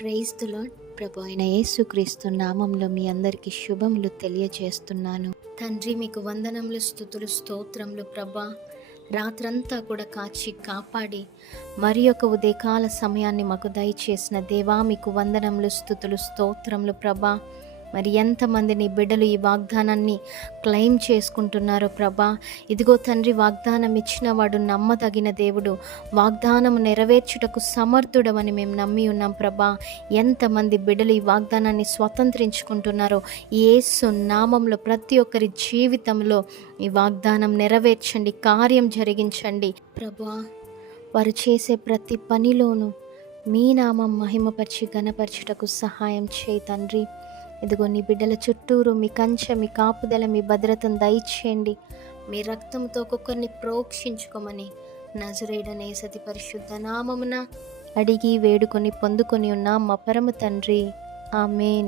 Praise the lord. ప్రభు అయిన యేసుక్రీస్తు నామంలో మీ అందరికీ శుభములు తెలియజేస్తున్నాను. తండ్రి, మీకు వందనములు, స్తుతులు, స్తోత్రములు ప్రభా. రాత్రంతా కూడా కాచి కాపాడి మరి ఒక ఉదయకాల సమయాన్ని మాకు దయచేసిన దేవా, మీకు వందనములు, స్తుతులు, స్తోత్రములు ప్రభా. మరి ఎంతమంది నీ బిడ్డలు ఈ వాగ్దానాన్ని క్లెయిమ్ చేసుకుంటున్నారో ప్రభా. ఇదిగో తండ్రి, వాగ్దానం ఇచ్చిన వాడు నమ్మదగిన దేవుడు, వాగ్దానము నెరవేర్చుటకు సమర్థుడవని మేము నమ్మి ఉన్నాం ప్రభా. ఎంతమంది బిడ్డలు ఈ వాగ్దానాన్ని స్వతంత్రించుకుంటున్నారో యేసు నామంలో ప్రతి ఒక్కరి జీవితంలో ఈ వాగ్దానం నెరవేర్చండి, కార్యం జరిగించండి ప్రభా. వారు చేసే ప్రతి పనిలోనూ మీ నామం మహిమపరిచి ఘనపరచుటకు సహాయం చేయి తండ్రి. ఇదిగో నీ బిడ్డల చుట్టూరు మీ కంచె, మీ కాపుదల, మీ భద్రతను దయచేయండి. మీ రక్తంతో ఒక్కొక్కరిని ప్రోక్షించుకోమని నజరేయుడైన యేసతి పరిశుద్ధ నామమున అడిగి వేడుకొని పొందుకొని ఉన్నాం మా పరమ తండ్రి. ఆమేన్.